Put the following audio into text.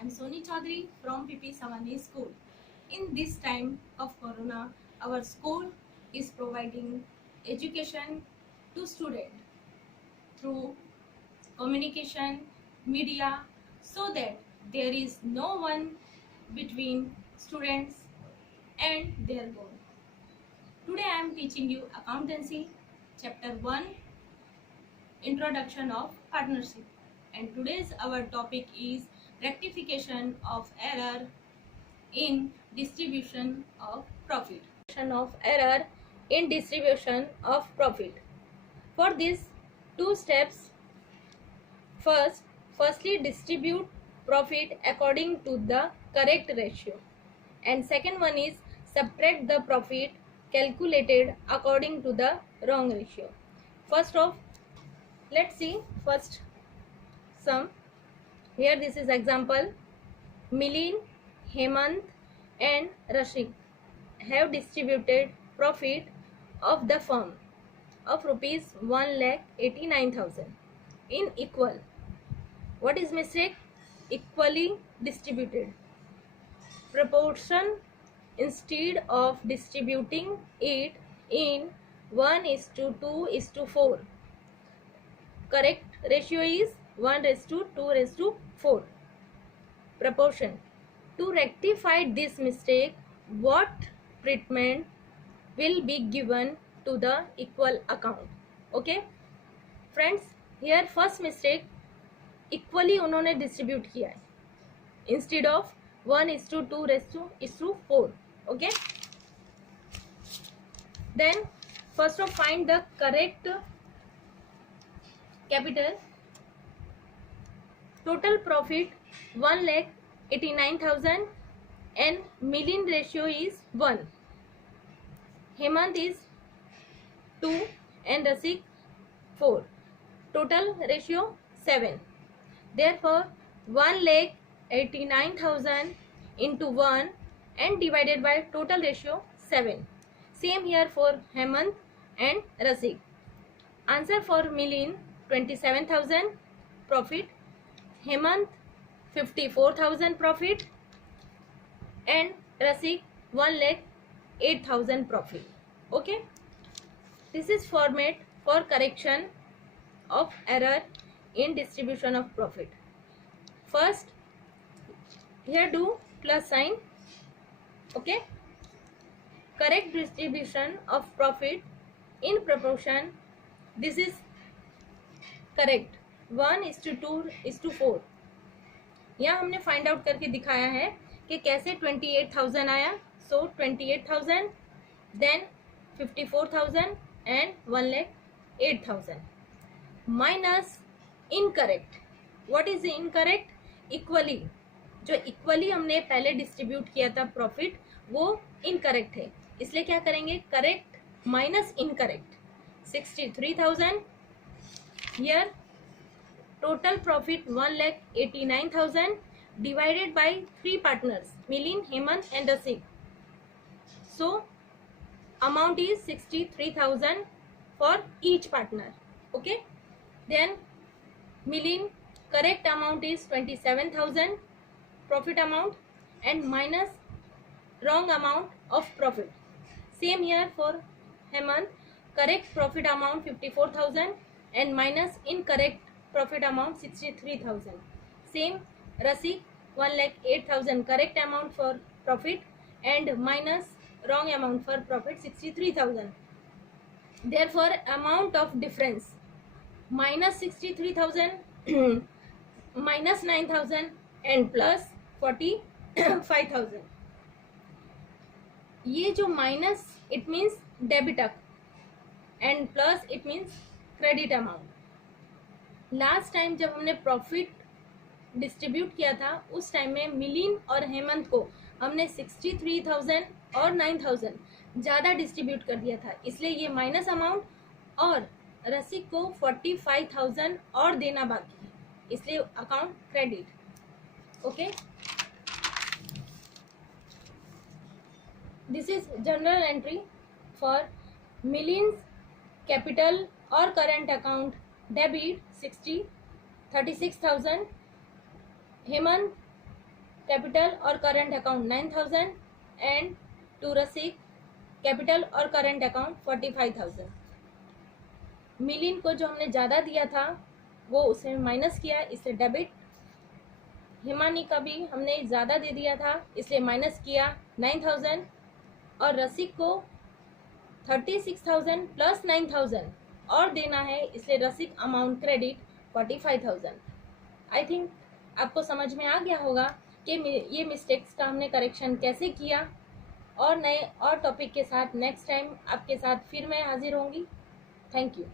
I am Soni Chaudhary from PP Savani School. In this time of Corona, our school is providing education to students through communication, media, so that there is no one between students and their goal. Today I am teaching you Accountancy, Chapter 1, Introduction of Partnership. And today's our topic is rectification of error in distribution of profit. Of error in distribution of profit. For this, two steps. Firstly distribute profit according to the correct ratio, and second one is subtract the profit calculated according to the wrong ratio. First off, let's see first sum. Here this is example. Milin, Hemant and Rashik have distributed profit of the firm of rupees 1,89,000 in equal. What is mistake? Equally distributed proportion. Instead of distributing it in 1:2:4, correct ratio is 1:2:4 proportion. To rectify this mistake, what treatment will be given to the equal account? Okay friends, here first mistake, equally उन्होंने distribute किया है instead of 1:2:4. Okay, then first of find the correct capital. Total profit 1,89,000 and Milin ratio is 1. Hemant is 2 and Rasik 4. Total ratio 7. Therefore 1,89,000 into 1 and divided by total ratio 7. Same here for Hemant and Rasik. Answer for Milin 27,000 profit, Hemant 54,000 profit and Rasik 1,08,000 profit. Okay, this is format for correction of error in distribution of profit. First, here do plus sign. Okay, correct distribution of profit in proportion. This is correct 1:2:4. यहाँ हमने find out करके दिखाया है कि कैसे 28,000 आया. So 28,000 then 54,000 and 1,08,000 minus incorrect. What is incorrect? Equally. जो equally हमने पहले डिस्ट्रीब्यूट किया था प्रॉफिट, वो इनकरेक्ट है. इसलिए क्या करेंगे? Correct minus incorrect. 63,000. Here total profit 1,89,000 divided by 3 partners, Milin, Hemant and Rasik. So amount is 63,000 for each partner. Okay, then Milin correct amount is 27,000 profit amount and minus wrong amount of profit. Same here for Hemant, correct profit amount 54,000 and minus incorrect profit amount 63,000. Same Rasik 1,08,000 correct amount for profit and minus wrong amount for profit 63,000. Therefore amount of difference minus 63,000 minus 9,000 and plus 45,000. ये जो minus it means debit and plus it means credit amount. Last time जब हमने profit distribute किया था उस time में मिलिन और हेमंत को हमने 63,000 और 9,000 ज़्यादा डिस्ट्रीब्यूट कर दिया था, इसलिए ये माइनस अमाउंट. और रसिक को 45,000 और देना बाकी है, इसलिए account credit. Okay, this is general entry for Milin's capital और current account debit 36,000, Hemant capital और current account 9000 and to Rasik capital और करंट अकाउंट 45,000। मिलिन को जो हमने ज़्यादा दिया था वो उसने माइनस किया, इसलिए डेबिट। हिमानी का भी हमने ज़्यादा दे दिया था इसलिए माइनस किया 9000, और रसिक को 36,000 प्लस 9,000 और देना है, इसलिए रसिक अमाउंट क्रेडिट 45,000। आई थिंक आपको समझ में आ गया होगा कि ये मिस्टेक्स का हमने करेक्शन कैसे किया। और नए और टॉपिक के साथ नेक्स्ट टाइम आपके साथ फिर मैं हाजिर होंगी। Thank you.